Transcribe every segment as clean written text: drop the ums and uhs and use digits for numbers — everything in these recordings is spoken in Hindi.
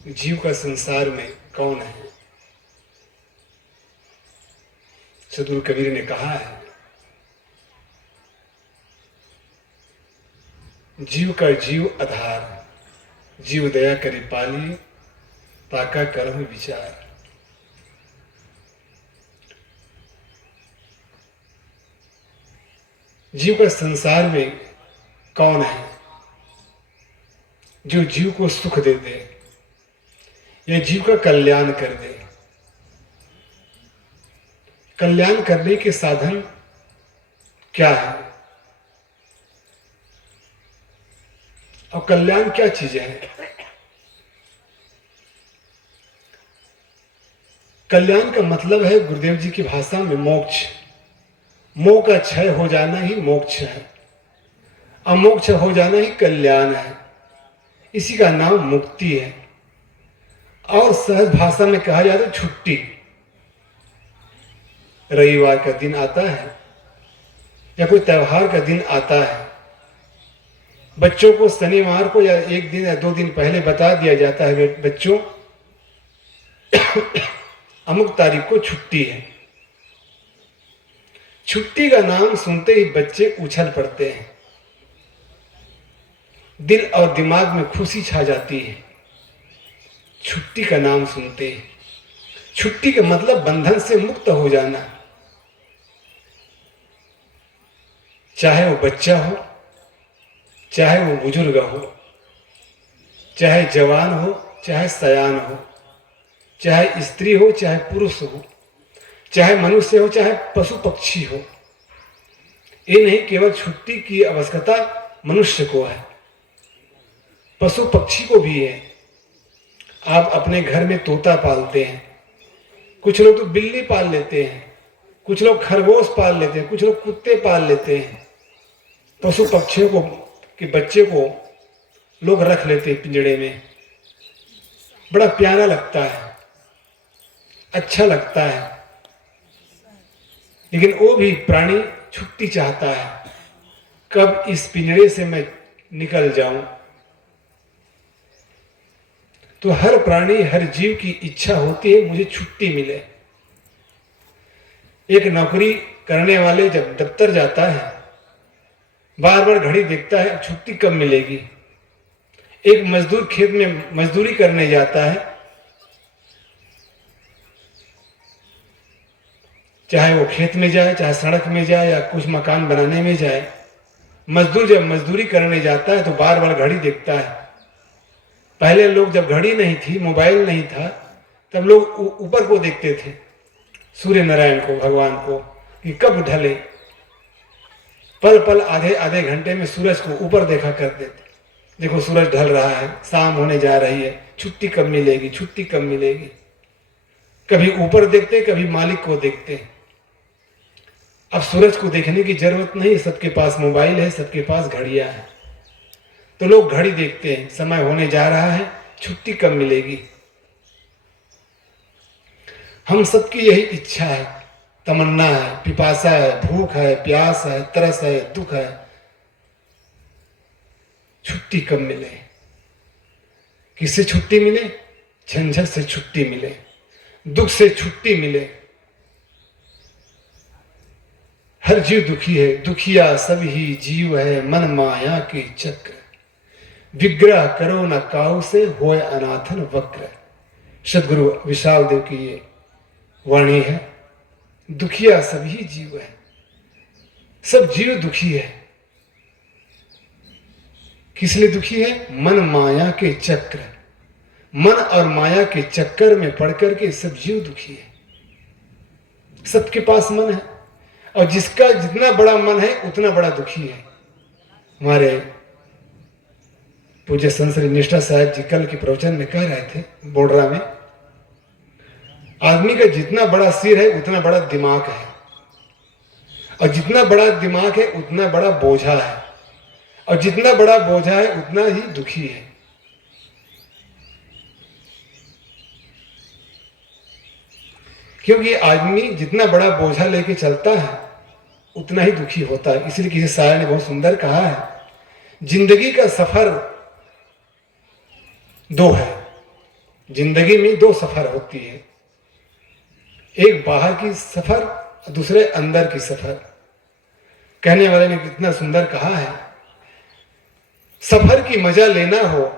जीव का संसार में कौन है। सदगुरु कबीर ने कहा है, जीव का जीव आधार, जीव दया करी पाली, ताका करहु विचार। जीव का संसार में कौन है जो जीव को सुख दे दे या जीव का कल्याण कर दे। कल्याण करने के साधन क्या है और कल्याण क्या चीज है। कल्याण का मतलब है गुरुदेव जी की भाषा में मोक्ष। मोह का क्षय हो जाना ही मोक्ष है, अमोक्ष हो जाना ही कल्याण है। इसी का नाम मुक्ति है। और सहज भाषा में कहा जाता है छुट्टी। रविवार का दिन आता है या कोई त्योहार का दिन आता है, बच्चों को शनिवार को या एक दिन या 2 दिन पहले बता दिया जाता है, बच्चों अमुक तारीख को छुट्टी है। छुट्टी का नाम सुनते ही बच्चे उछल पड़ते हैं, दिल और दिमाग में खुशी छा जाती है छुट्टी का नाम सुनते ही। छुट्टी का मतलब बंधन से मुक्त हो जाना। चाहे वो बच्चा हो, चाहे वो बुजुर्ग हो, चाहे जवान हो, चाहे सयान हो, चाहे स्त्री हो, चाहे पुरुष हो, चाहे मनुष्य हो, चाहे पशु पक्षी हो। ये नहीं केवल छुट्टी की आवश्यकता मनुष्य को है, पशु पक्षी को भी है। आप अपने घर में तोता पालते हैं, कुछ लोग तो बिल्ली पाल लेते हैं, कुछ लोग खरगोश पाल लेते हैं, कुछ लोग कुत्ते पाल लेते हैं। पशु पक्षियों को के बच्चे को लोग रख लेते हैं पिंजड़े में, बड़ा प्यारा लगता है, अच्छा लगता है। लेकिन वो भी प्राणी छुट्टी चाहता है, कब इस पिंजड़े से मैं निकल जाऊं। तो हर प्राणी, हर जीव की इच्छा होती है मुझे छुट्टी मिले। एक नौकरी करने वाले जब दफ्तर जाता है, बार बार घड़ी देखता है छुट्टी कब मिलेगी। एक मजदूर खेत में मजदूरी करने जाता है, चाहे वो खेत में जाए, चाहे सड़क में जाए या कुछ मकान बनाने में जाए, मजदूर जब मजदूरी करने जाता है तो बार बार घड़ी देखता है। पहले लोग जब घड़ी नहीं थी, मोबाइल नहीं था, तब लोग ऊपर को देखते थे, सूर्य नारायण को, भगवान को, कि कब ढले। पल पल आधे आधे घंटे में सूरज को ऊपर देखा करते थे, देखो सूरज ढल रहा है, शाम होने जा रही है, छुट्टी कब मिलेगी, छुट्टी कब मिलेगी। कभी ऊपर देखते, कभी मालिक को देखते। अब सूरज को देखने की जरूरत नहीं, सबके पास मोबाइल है, सबके पास घड़ियां हैं, तो लोग घड़ी देखते हैं, समय होने जा रहा है, छुट्टी कब मिलेगी। हम सबकी यही इच्छा है, तमन्ना है, पिपासा है, भूख है, प्यास है, तरस है, दुख है, छुट्टी कब मिले। किससे छुट्टी मिले? झंझट से छुट्टी मिले, दुख से छुट्टी मिले। हर जीव दुखी है, दुखिया सब ही जीव है, मन माया के चक्र, विग्रह करो न काऊ से होए अनाथन वक्र। सदगुरु विशाल देव की ये वाणी है। दुखिया सभी जीव है, सब जीव दुखी है। किस लिए दुखी है? मन माया के चक्र, मन और माया के चक्कर में पड़ करके सब जीव दुखी है। सबके पास मन है और जिसका जितना बड़ा मन है उतना बड़ा दुखी है। हमारे पूज्य संत श्री निष्ठा साहब जी कल के प्रवचन में कह रहे थे बोडरा में, आदमी का जितना बड़ा सिर है उतना बड़ा दिमाग है, और जितना बड़ा दिमाग है उतना बड़ा बोझा है, और जितना बड़ा बोझा है उतना ही दुखी है। क्योंकि आदमी जितना बड़ा बोझा लेके चलता है उतना ही दुखी होता है। इसलिए किसी शायर ने बहुत सुंदर कहा है, जिंदगी का सफर 2 है, जिंदगी में दो सफर होती है, एक बाहर की सफर, दूसरे अंदर की सफर। कहने वाले ने कितना सुंदर कहा है, सफर की मजा लेना हो,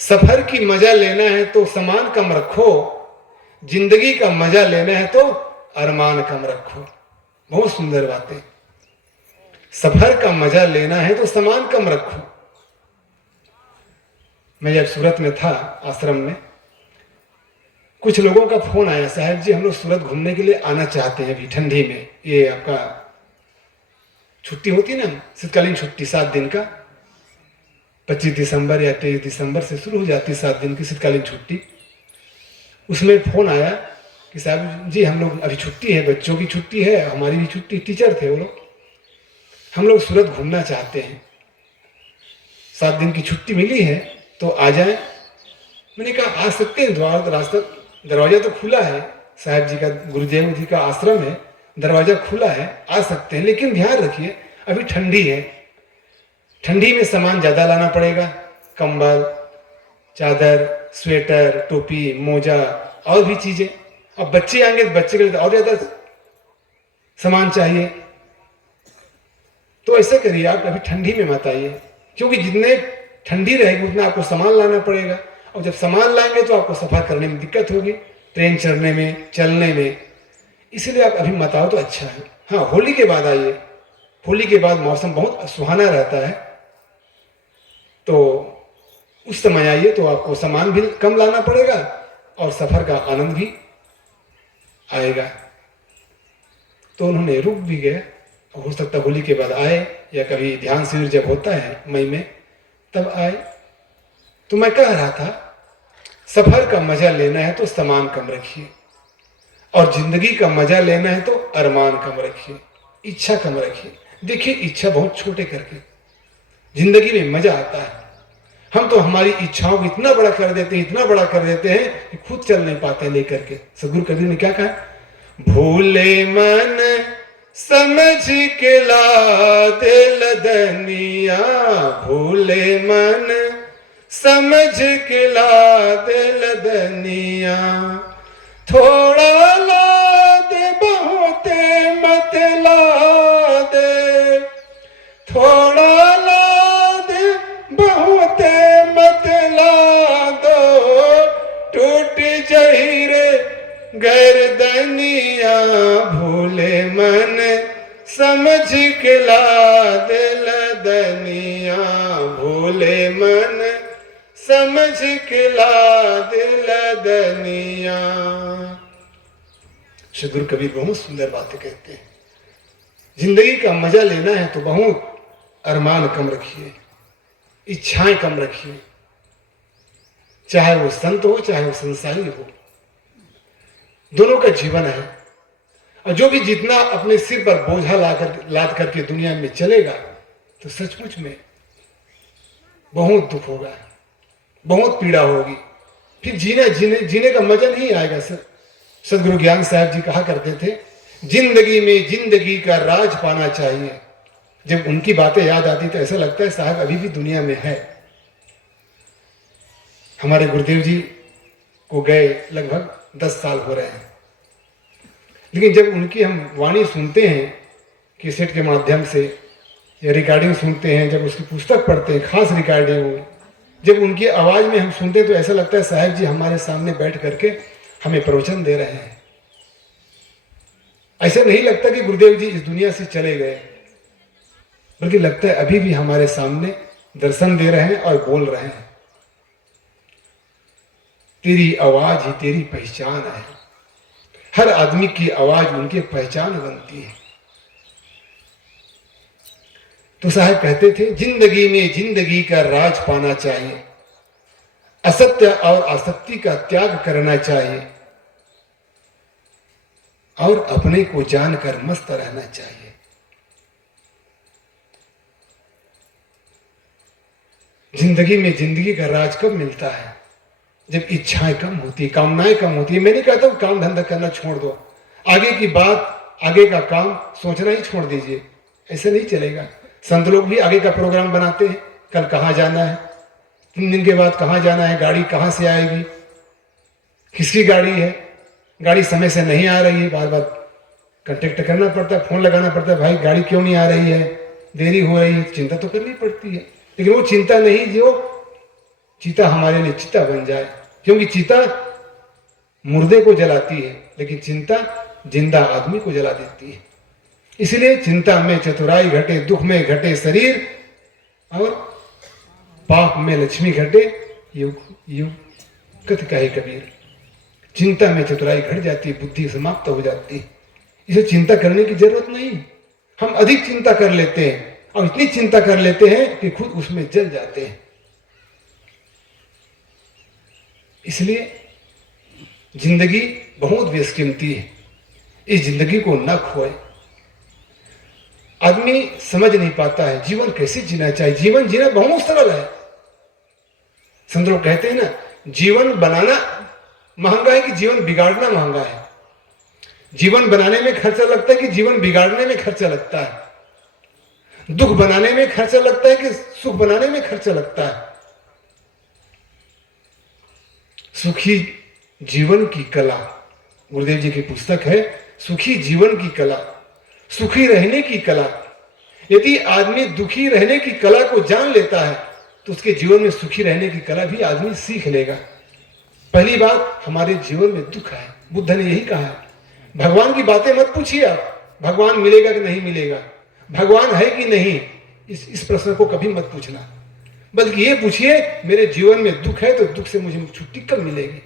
सफर की मजा लेना है तो सामान कम रखो, जिंदगी का मजा लेना है तो अरमान कम रखो। बहुत सुंदर बातें। सफर का मजा लेना है तो सामान कम रखो। मैं जब सूरत में था आश्रम में, कुछ लोगों का फोन आया, साहब जी हम लोग सूरत घूमने के लिए आना चाहते हैं अभी ठंडी में। ये आपका छुट्टी होती है ना, शीतकालीन छुट्टी 7 दिन का, 25 दिसंबर या 23 दिसंबर से शुरू हो जाती है 7 दिन की शीतकालीन छुट्टी। उसमें फोन आया कि साहब जी हम लोग अभी छुट्टी है, बच्चों की छुट्टी है, हमारी भी छुट्टी, टीचर थे वो लोग, हम लोग सूरत घूमना चाहते हैं, 7 दिन की छुट्टी मिली है तो आ जाए। मैंने कहा आ सकते हैं, दरवाजा तो खुला है, साहब जी का, गुरुदेव जी का आश्रम है, दरवाजा खुला है, आ सकते हैं, लेकिन ध्यान रखिए अभी ठंडी है, ठंडी में सामान ज्यादा लाना पड़ेगा, कंबल, चादर, स्वेटर, टोपी, मोजा और भी चीजें। अब बच्चे आएंगे तो बच्चे के लिए और ज्यादा सामान चाहिए। तो ऐसा करिए आप अभी ठंडी में मत आइए, क्योंकि जितने ठंडी रहेगी उतना आपको सामान लाना पड़ेगा, और जब सामान लाएंगे तो आपको सफर करने में दिक्कत होगी, ट्रेन चढ़ने में, चलने में। इसलिए आप अभी मत आओ तो अच्छा है। हाँ, होली के बाद आइए, होली के बाद मौसम बहुत सुहाना रहता है, तो उस समय आइए तो आपको सामान भी कम लाना पड़ेगा और सफर का आनंद भी आएगा। तो उन्होंने रुक भी गए, हो सकता होली के बाद आए या कभी ध्यान शिविर जब होता है मई में तब आए। तो मैं कह रहा था सफर का मजा लेना है तो सामान कम रखिए, और जिंदगी का मजा लेना है तो अरमान कम रखिए, इच्छा कम रखिए। देखिए इच्छा बहुत छोटे करके जिंदगी में मजा आता है। हम तो हमारी इच्छाओं को इतना बड़ा कर देते हैं, इतना बड़ा कर देते हैं कि खुद चल नहीं पाते हैं लेकर के। सदगुरु कबीर ने क्या कहा, भूले मन समझ के ला दे लदनिया, भूले मन समझ के ला दे लदनिया, थोड़ा ला दे बहुते मत ला दे, थोड़ा ला दे बहुते मत ला दो, टूट जही रे गर्दनिया, भूले मन समझ के ला दे लदनिया, भूले मन समझ के ला दे लदनिया। सदगुरु कबीर बहुत सुंदर बातें कहते हैं। जिंदगी का मजा लेना है तो बहुत अरमान कम रखिए, इच्छाएं कम रखिए, चाहे वो संत हो चाहे वो संसारी हो, दोनों का जीवन है। और जो भी जितना अपने सिर पर बोझा लाद करके दुनिया में चलेगा तो सचमुच में बहुत दुख होगा, बहुत पीड़ा होगी, फिर जीने का मजा नहीं आएगा। सदगुरु ज्ञान साहब जी कहा करते थे, जिंदगी में जिंदगी का राज पाना चाहिए। जब उनकी बातें याद आती तो ऐसा लगता है साहब अभी भी दुनिया में है। हमारे गुरुदेव जी को गए लगभग 10 साल हो रहे हैं, लेकिन जब उनकी हम वाणी सुनते हैं कैसेट के माध्यम से या रिकॉर्डिंग सुनते हैं, जब उसकी पुस्तक पढ़ते हैं, खास रिकॉर्डिंग में जब उनकी आवाज में हम सुनते हैं तो ऐसा लगता है साहब जी हमारे सामने बैठ करके हमें प्रवचन दे रहे हैं। ऐसा नहीं लगता कि गुरुदेव जी इस दुनिया से चले गए, बल्कि लगता है अभी भी हमारे सामने दर्शन दे रहे हैं और बोल रहे हैं। तेरी आवाज ही तेरी पहचान है। हर आदमी की आवाज उनकी पहचान बनती है। तो साहब कहते थे, जिंदगी में जिंदगी का राज पाना चाहिए, असत्य और आसक्ति का त्याग करना चाहिए, और अपने को जानकर मस्त रहना चाहिए। जिंदगी में जिंदगी का राज कब मिलता है? जब इच्छाएं कम होती, कामनाएं कम होती है। मैं नहीं कहता हूं काम धंधा करना छोड़ दो, आगे की बात, आगे का काम सोचना ही छोड़ दीजिए, ऐसे नहीं चलेगा। संत लोग भी आगे का प्रोग्राम बनाते हैं, कल कहाँ जाना है, 3 दिन के बाद कहाँ जाना है, गाड़ी कहाँ से आएगी, किसकी गाड़ी है, गाड़ी समय से नहीं आ रही है, बार बार कांटेक्ट करना पड़ता है, फोन लगाना पड़ता है, भाई गाड़ी क्यों नहीं आ रही है, देरी हो रही है, चिंता तो करनी पड़ती है। लेकिन वो चिंता नहीं जो चीता हमारे लिए चिता बन जाए, क्योंकि चीता मुर्दे को जलाती है लेकिन चिंता जिंदा आदमी को जला देती है। इसलिए चिंता में चतुराई घटे, दुख में घटे शरीर, और पाप में लक्ष्मी घटे, युग युग कथ कहे कबीर। चिंता में चतुराई घट जाती है, बुद्धि समाप्त हो जाती है। इसे चिंता करने की जरूरत नहीं, हम अधिक चिंता कर लेते हैं और इतनी चिंता कर लेते हैं कि खुद उसमें जल जाते हैं। इसलिए जिंदगी बहुत बेशकीमती है, इस जिंदगी को न खोए। आदमी समझ नहीं पाता है जीवन कैसे जीना चाहिए। जीवन जीना बहुत सरल है। संत लोग कहते हैं ना, जीवन बनाना महंगा है कि जीवन बिगाड़ना महंगा है। जीवन बनाने में खर्चा लगता है कि जीवन बिगाड़ने में खर्चा लगता है। दुख बनाने में खर्चा लगता है कि सुख बनाने में खर्चा लगता है। सुखी जीवन की कला, गुरुदेव जी की पुस्तक है सुखी जीवन की कला, सुखी रहने की कला। यदि आदमी दुखी रहने की कला को जान लेता है तो उसके जीवन में सुखी रहने की कला भी आदमी सीख लेगा। पहली बात, हमारे जीवन में दुख है, बुद्ध ने यही कहा है। भगवान की बातें मत पूछिए आप, भगवान मिलेगा कि नहीं मिलेगा, भगवान है कि नहीं, इस प्रश्न को कभी मत पूछना। बल्कि ये पूछिए मेरे जीवन में दुख है तो दुख से मुझे छुट्टी कब मिलेगी।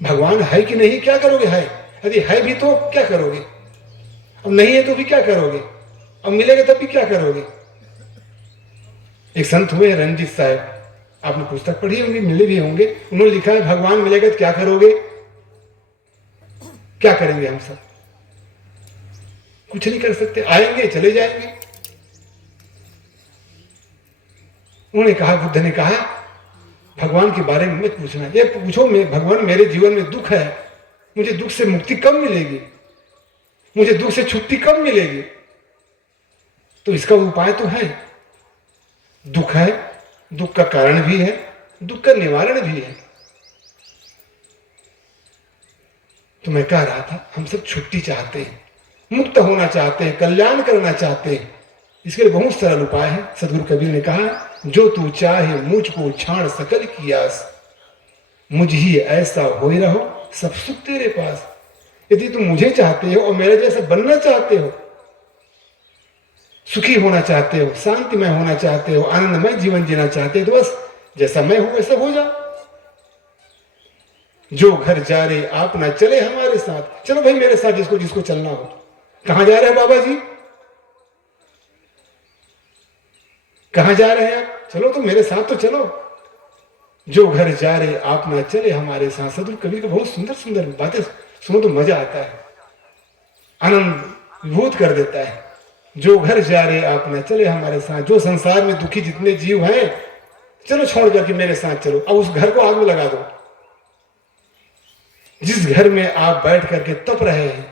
भगवान है कि नहीं, क्या करोगे, है, यदि है भी तो क्या करोगे, अब नहीं है तो भी क्या करोगे, अब मिलेगा तब भी क्या करोगे। एक संत हुए रंजीत साहब, आपने पुस्तक पढ़ी होंगी, मिले भी होंगे। उन्होंने लिखा है भगवान मिलेगा तो क्या करोगे। क्या करेंगे हम सब, कुछ नहीं कर सकते, आएंगे चले जाएंगे। उन्होंने कहा, बुद्ध ने कहा भगवान के बारे में मत पूछना, ये पूछो मैं भगवान मेरे जीवन में दुख है, मुझे दुख से मुक्ति कब मिलेगी, मुझे दुख से छुट्टी कब मिलेगी। तो इसका उपाय तो है, दुख है, दुख का कारण भी है, दुख का निवारण भी है। तो मैं कह रहा था हम सब छुट्टी चाहते हैं, मुक्त होना चाहते हैं, कल्याण करना चाहते हैं। इसके लिए बहुत सरल उपाय है। सदगुरु कबीर ने कहा, जो तू चाहे मुझको छाड़ सकल की आस, मुझ ही ऐसा हो रहो सब सुख तेरे पास। यदि तुम मुझे चाहते हो और मेरे जैसा बनना चाहते हो, सुखी होना चाहते हो, शांतिमय होना चाहते हो, आनंदमय जीवन जीना चाहते हो, तो बस जैसा मैं हूं वैसा हो जाओ। जो घर जा रहे आप ना चले हमारे साथ, चलो भाई मेरे साथ जिसको जिसको चलना हो। कहां जा रहे हैं बाबा जी, कहां जा रहे हैं आप, चलो तो मेरे साथ तो चलो। जो घर जा रहे आप ना चले हमारे साथ। सदगुरु कबीर का बहुत सुंदर सुंदर बातें सुनो तो मजा आता है, आनंद विभूत कर देता है। जो घर जा रहे आप ना चले हमारे साथ, जो संसार में दुखी जितने जीव हैं चलो छोड़ करके मेरे साथ चलो। अब उस घर को आग में लगा दो। जिस घर में आप बैठ करके तप रहे हैं,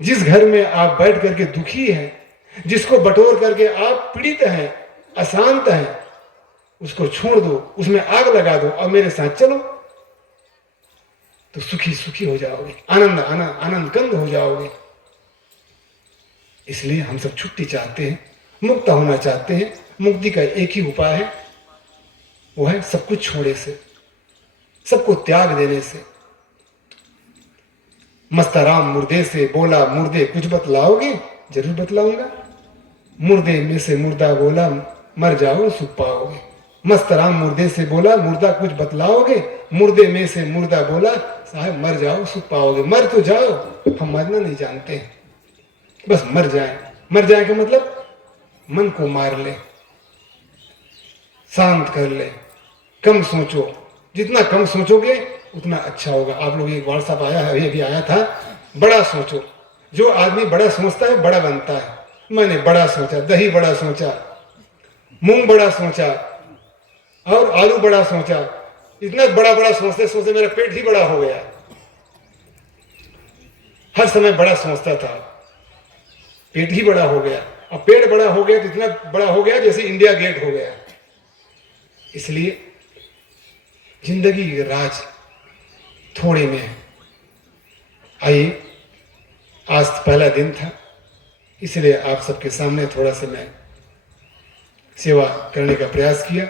जिस घर में आप बैठ करके दुखी हैं, जिसको बटोर करके आप पीड़ित हैं, अशांत हैं, उसको छोड़ दो, उसमें आग लगा दो और मेरे साथ चलो, तो सुखी सुखी हो जाओगे, आनंद आनंद आनंद कंद हो जाओगे। इसलिए हम सब छुट्टी चाहते हैं, मुक्त होना चाहते हैं। मुक्ति का एक ही उपाय है, वो है सब कुछ छोड़े से, सबको त्याग देने से। मस्ताराम मुर्दे से बोला, मुर्दे कुछ बतलाओगे, जरूर बतलाऊंगा। मुर्दे में से मुर्दा बोला, मर जाओ सुख पाओगे। मस्तराम मुर्दे से बोला, मुर्दा कुछ बतलाओगे, मुर्दे में से मुर्दा बोला, साहब मर जाओ सुख पाओगे। मर तो जाओ, हम मरना नहीं जानते, बस मर जाए। मर जाए का मतलब मन को मार ले, शांत कर ले, कम सोचो। जितना कम सोचोगे उतना अच्छा होगा। आप लोग एक व्हाट्सएप आया है, अभी आया था, बड़ा सोचो। जो आदमी बड़ा सोचता है बड़ा बनता है। मैंने बड़ा सोचा, दही बड़ा सोचा, मूंग बड़ा सोचा और आलू बड़ा सोचा। इतना बड़ा बड़ा सोचते सोचते मेरा पेट ही बड़ा हो गया। हर समय बड़ा सोचता था, पेट ही बड़ा हो गया। अब पेट बड़ा हो गया तो इतना बड़ा हो गया जैसे इंडिया गेट हो गया। इसलिए जिंदगी की राज थोड़े में है। आइए, आज पहला दिन था, इसलिए आप सबके सामने थोड़ा सा मैं सेवा करने का प्रयास किया।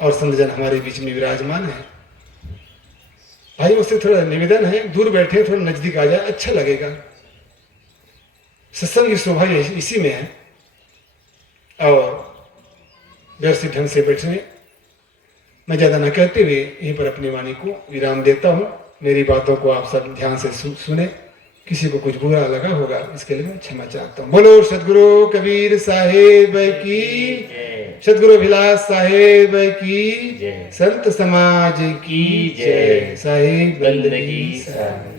और संतजन हमारे बीच में विराजमान है। भाई उससे थोड़ा निवेदन है, दूर बैठे थोड़ा नजदीक आ जाए, अच्छा लगेगा। सत्संग की शोभा इसी में है। और व्यवस्थित ढंग से बैठने, मैं ज्यादा न कहते हुए यहीं पर अपनी वाणी को विराम देता हूँ। मेरी बातों को आप सब ध्यान से सुने। किसी को कुछ बुरा लगा होगा इसके लिए मैं क्षमा चाहता हूँ। बोलो सदगुरु कबीर साहेब की, सदगुरु विलास साहेब की, संत समाज की जय। साहेब बंदगी साहेब।